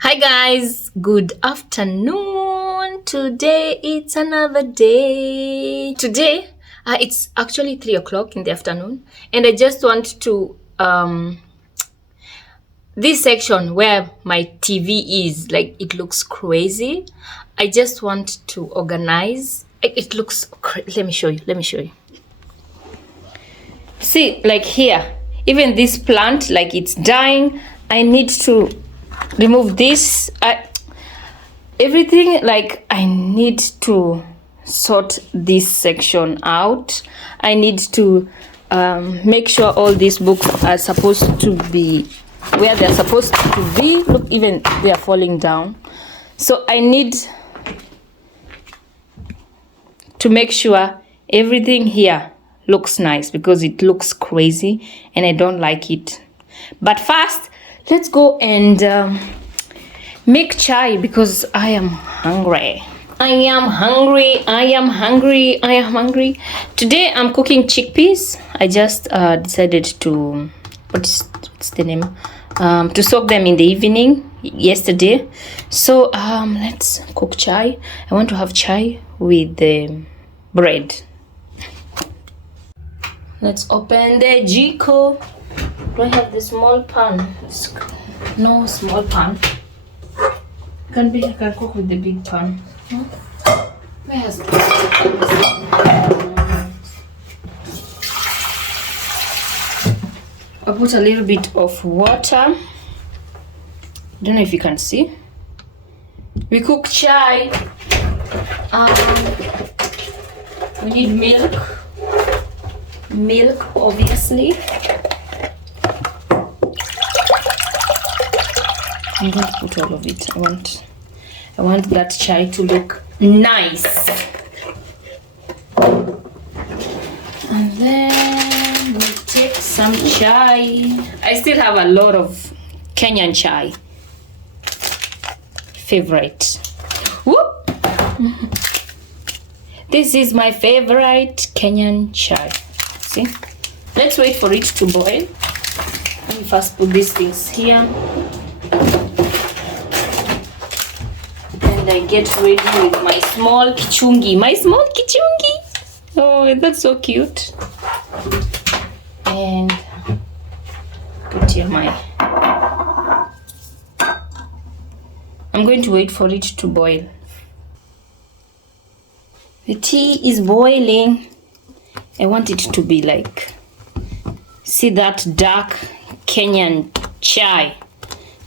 Hi guys, good afternoon. Today it's another day. Today it's actually 3 o'clock in the afternoon, and I just want to this section where my TV is, like, it looks crazy. I just want to organize. It looks let me show you. See, like here, even this plant, like, it's dying. I need to remove this. Everything, like, I need to sort this section out. I need to make sure all these books are supposed to be where they're supposed to be. Look, even they are falling down. So I need to make sure everything here looks nice, because it looks crazy and I don't like it. But first, let's go and make chai, because I am hungry. I am hungry. Today I'm cooking chickpeas. I just decided to, what's the name? To soak them in the evening yesterday. So let's cook chai. I want to have chai with the bread. Let's open the jiko. Do I have the small pan? No small pan. I can cook with the big pan. Where's the I put a little bit of water. Don't know if you can see. We cook chai. We need milk, obviously. I'm going to put all of it. I want that chai to look nice. And then we take some chai. I still have a lot of Kenyan chai. Favorite. Whoop! This is my favorite Kenyan chai. See? Let's wait for it to boil. Let me first put these things here. And I get ready with my small kichungi. Oh, that's so cute. And put here I'm going to wait for it to boil. The tea is boiling. I want it to be like, see that dark Kenyan chai?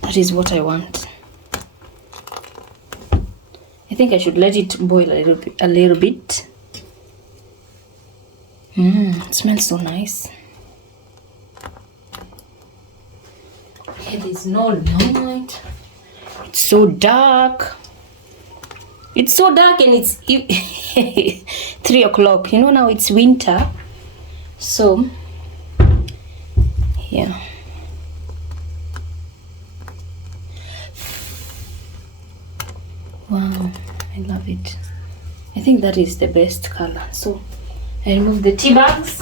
That is what I want. I think I should let it boil a little bit. It smells so nice. It is no light. It's so dark. It's so dark, and it's 3 o'clock. You know, now it's winter. So, yeah. Wow, I love it. I think that is the best color. So, I remove the tea bags.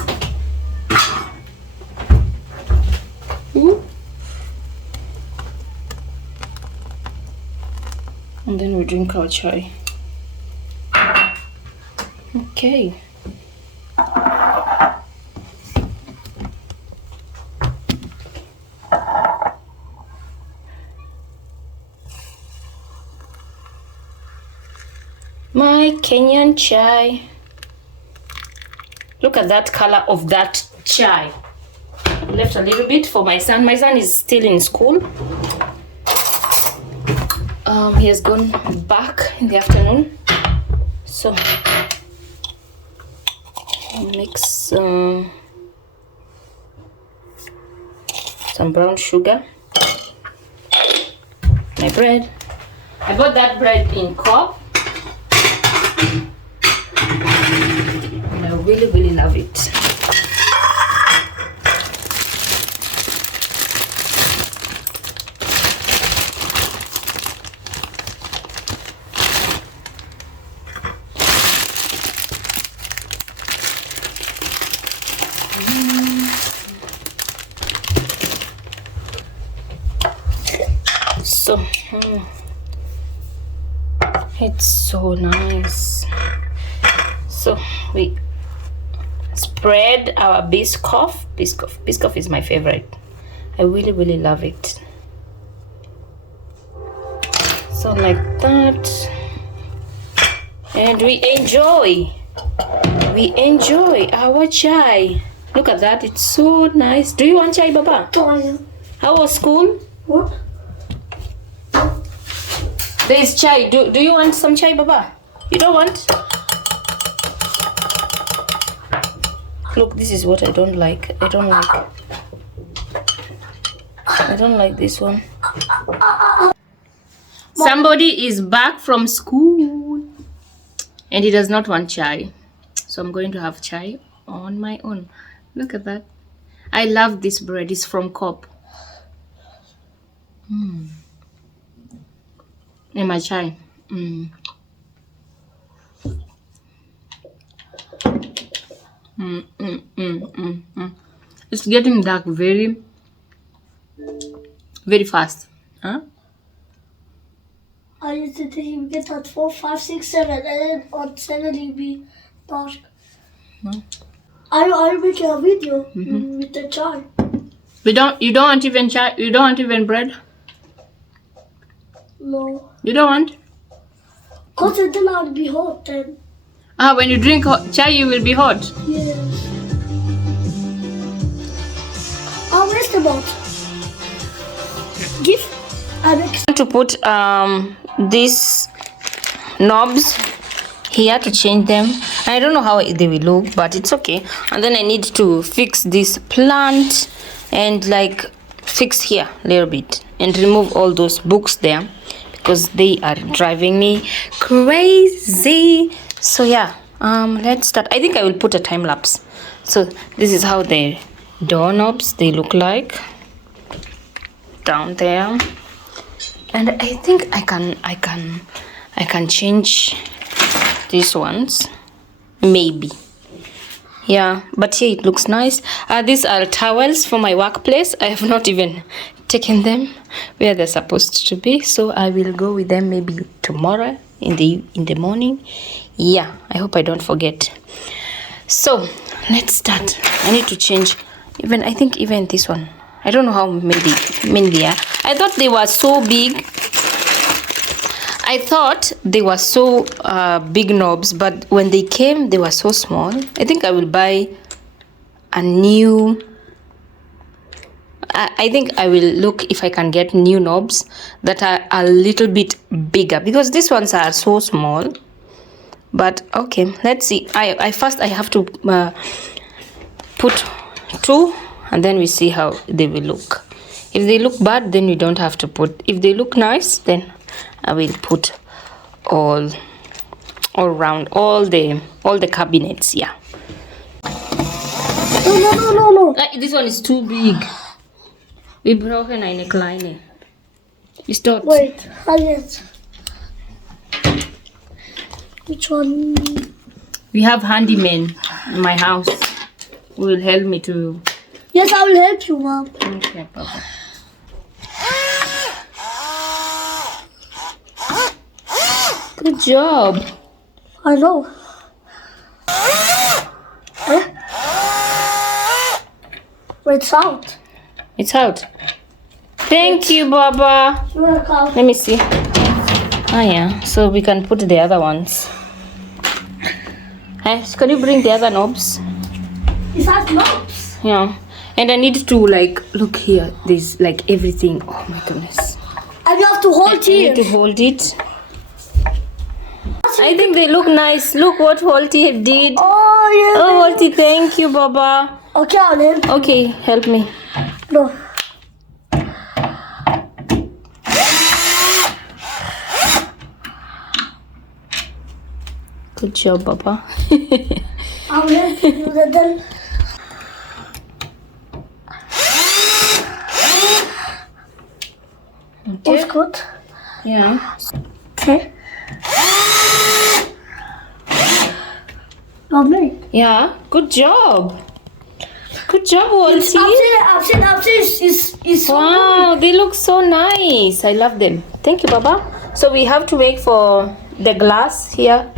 And then we drink our chai. Okay. My Kenyan chai. Look at that color of that chai. I left a little bit for my son. My son is still in school. He has gone back in the afternoon. So I'll mix some brown sugar. My bread. I bought that bread in Co-op. And I really love it. So it's so nice. So we spread our Biscoff. Biscoff is my favorite. I really love it. So like that, and we enjoy our chai. Look at that, it's so nice. Do you want chai, Baba? How was school? What? There is chai. Do you want some chai, Baba? You don't want? Look, this is what I don't like. I don't like this one. Somebody is back from school and he does not want chai. So I'm going to have chai on my own. Look at that. I love this bread. It's from Coop. And my chai. It's getting dark very fast. Huh? I used to think you would get at 4, 5, 6, 7, and then on 7 you'd be dark. No. I'll make a video with the chai. You don't want even chai? You don't want even bread? No. You don't want? Because it will not be hot then. When you drink hot chai, you will be hot. Yes. I'll waste about. Give Alex. To put these knobs here to change them. I don't know how they will look, but it's okay. And then I need to fix this plant and like fix here a little bit and remove all those books there because they are driving me crazy. So yeah, let's start. I think I will put a time lapse. So this is how the doorknobs they look like down there. And I think I can change these ones, maybe. Yeah, but here it looks nice. These are towels for my workplace. I have not even taken them where they're supposed to be, so I will go with them maybe tomorrow in the morning. Yeah, I hope I don't forget. So let's start. I need to change I think even this one. I don't know how many they are. I thought they were so big. I thought they were so big knobs, but when they came, they were so small. I think I will buy a new... I think I will look if I can get new knobs that are a little bit bigger, because these ones are so small. But okay, let's see. I first have to put 2, and then we see how they will look. If they look bad, then we don't have to put. If they look nice, then I will put all around all the cabinets. Yeah. No. This one is too big. We broken eine kleine. Ist dort. Wait, jetzt. Which one? We have handymen in my house who will help me to... Yes, I will help you, Mom. Okay, Papa. Good job. I know. It's out. It's out. Thank you, Baba. You're welcome. Let me see. Yeah, so we can put the other ones. Hey, can you bring the other knobs? Is that knobs? Yeah. And I need to like look here. There's like everything. Oh my goodness. And you have to hold I here. need to hold it. I think they look nice. Look what Holty did. Oh, yeah. Oh, Holty, thank you, Baba. Okay, I'll help. Okay, help me. No. Good job, Baba. I'll help you then. It's good. Yeah. Okay. Lovely. Yeah, good job. Good job, Walty. Upstairs is so Wow, they look so nice. I love them. Thank you, Baba. So we have to wait for the glass here.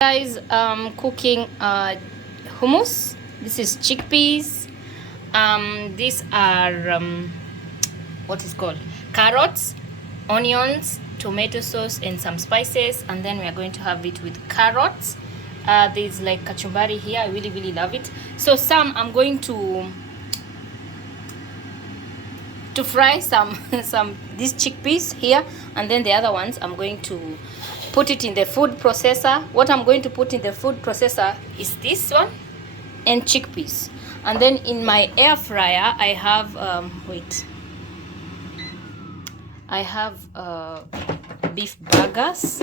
Guys, cooking hummus. This is chickpeas. These are what is called carrots, onions, tomato sauce, and some spices. And then we are going to have it with carrots. There's like kachumbari here. I really love it. So some I'm going to fry some these chickpeas here, and then the other ones I'm going to put it in the food processor. What I'm going to put in the food processor is this one and chickpeas. And then in my air fryer I have I have beef burgers.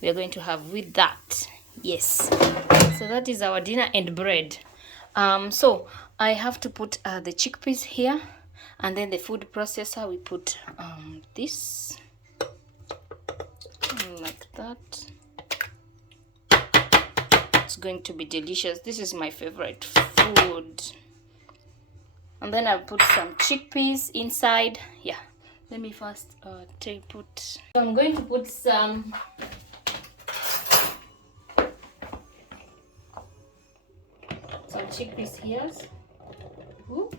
We are going to have with that. Yes, so that is our dinner and bread. So I have to put the chickpeas here, and then the food processor we put this like that. It's going to be delicious. This is my favorite food. And then I'll put some chickpeas inside. Yeah, let me first put. So I'm going to put some chickpeas here. Ooh.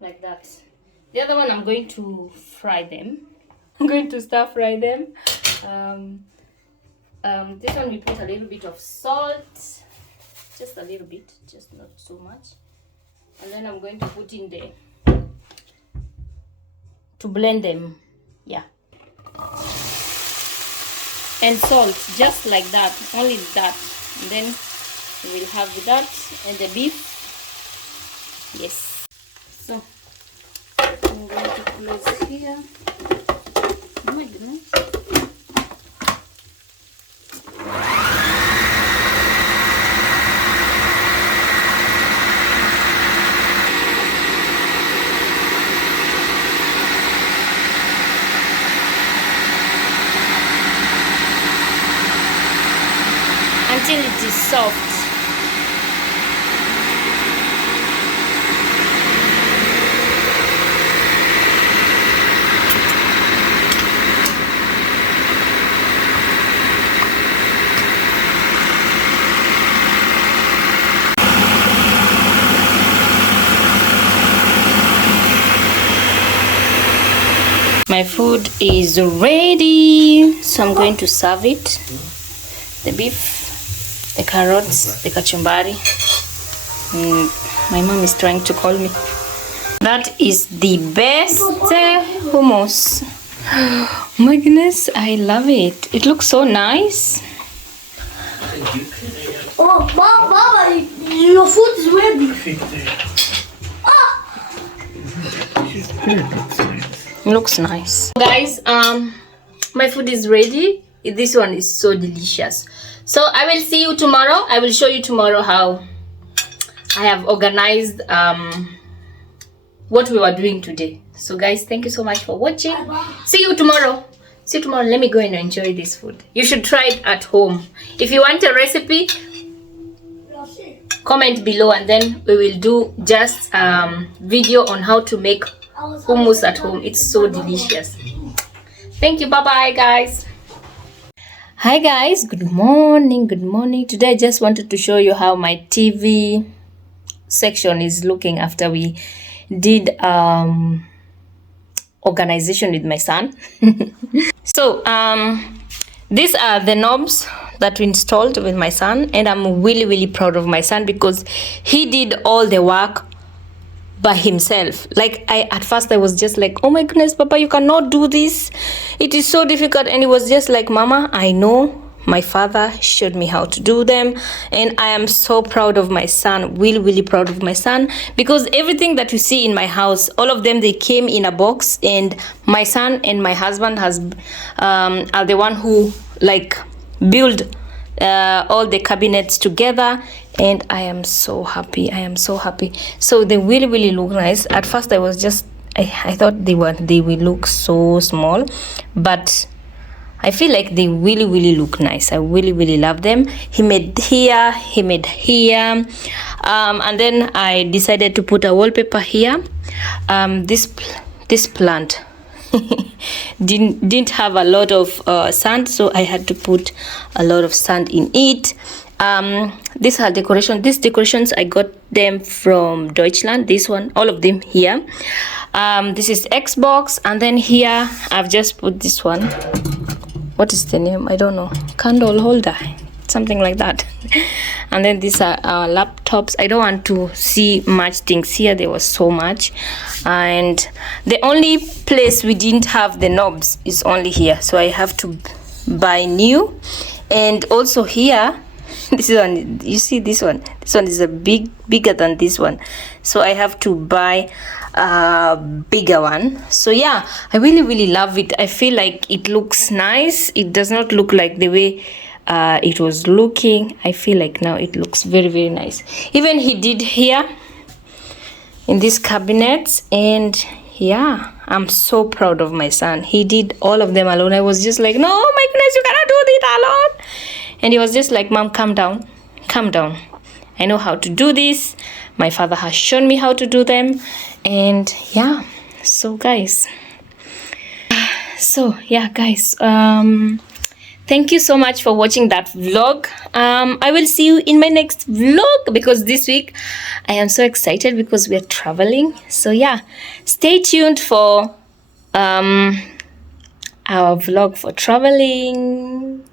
Like that. The other one I'm going to fry them. I'm going to stir fry them. This one we put a little bit of salt, just a little bit, just not so much. And then I'm going to put in there to blend them. Yeah. And salt, just like that, only that. And then we'll have that and the beef. Yes. So I'm going to close here. Oh my goodness. Until it is soft. My food is ready, so I'm going to serve it. The beef, the carrots, the kachumbari. My mom is trying to call me. That is the best hummus. Oh my goodness, I love it. It looks so nice. Oh, Mama, your food is ready. It looks nice. Guys, my food is ready. This one is so delicious. So I will see you tomorrow. I will show you tomorrow how I have organized what we were doing today. So guys, thank you so much for watching. See you tomorrow. See you tomorrow. Let me go and enjoy this food. You should try it at home. If you want a recipe, comment below, and then we will do just video on how to make hummus at home. It's so delicious. Thank you. Bye bye guys. Hi guys, good morning. Today I just wanted to show you how my TV section is looking after we did organization with my son. So these are the knobs that we installed with my son, and I'm really proud of my son because he did all the work by himself. Like at first I was just like, oh my goodness, Papa, you cannot do this, it is so difficult. And he was just like, Mama, I know my father showed me how to do them. And I am so proud of my son, really proud of my son, because everything that you see in my house, all of them, they came in a box, and my son and my husband are the one who like build all the cabinets together, and I am so happy. So they really look nice. At first I was just I thought they will look so small, but I feel like they really look nice. I really love them. He made here, and then I decided to put a wallpaper here. This plant didn't have a lot of sand, so I had to put a lot of sand in it. These are these decorations I got them from Deutschland. This one, all of them here. This is Xbox, and then here I've just put this one. What is the name? I don't know. Candle holder, something like that. And then these are our laptops. I don't want to see much things here. There was so much, and the only place we didn't have the knobs is only here, so I have to buy new. And also here, this one, you see this one is a bigger than this one, so I have to buy a bigger one. So yeah, I really love it. I feel like it looks nice. It does not look like the way it was looking. I feel like now it looks very nice. Even he did here in these cabinets, and yeah, I'm so proud of my son. He did all of them alone. I was just like, no, my goodness, you cannot do this alone. And he was just like, Mom, calm down. I know how to do this. My father has shown me how to do them. And yeah, so guys, thank you so much for watching that vlog. I will see you in my next vlog, because this week I am so excited because we are traveling. So yeah, stay tuned for our vlog for traveling.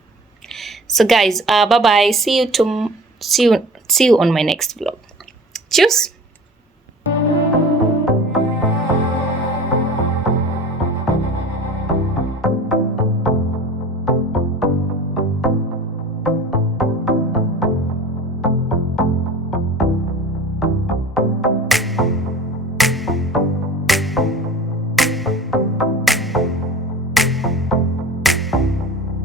So guys, bye bye. See you on my next vlog. Cheers. Yeah.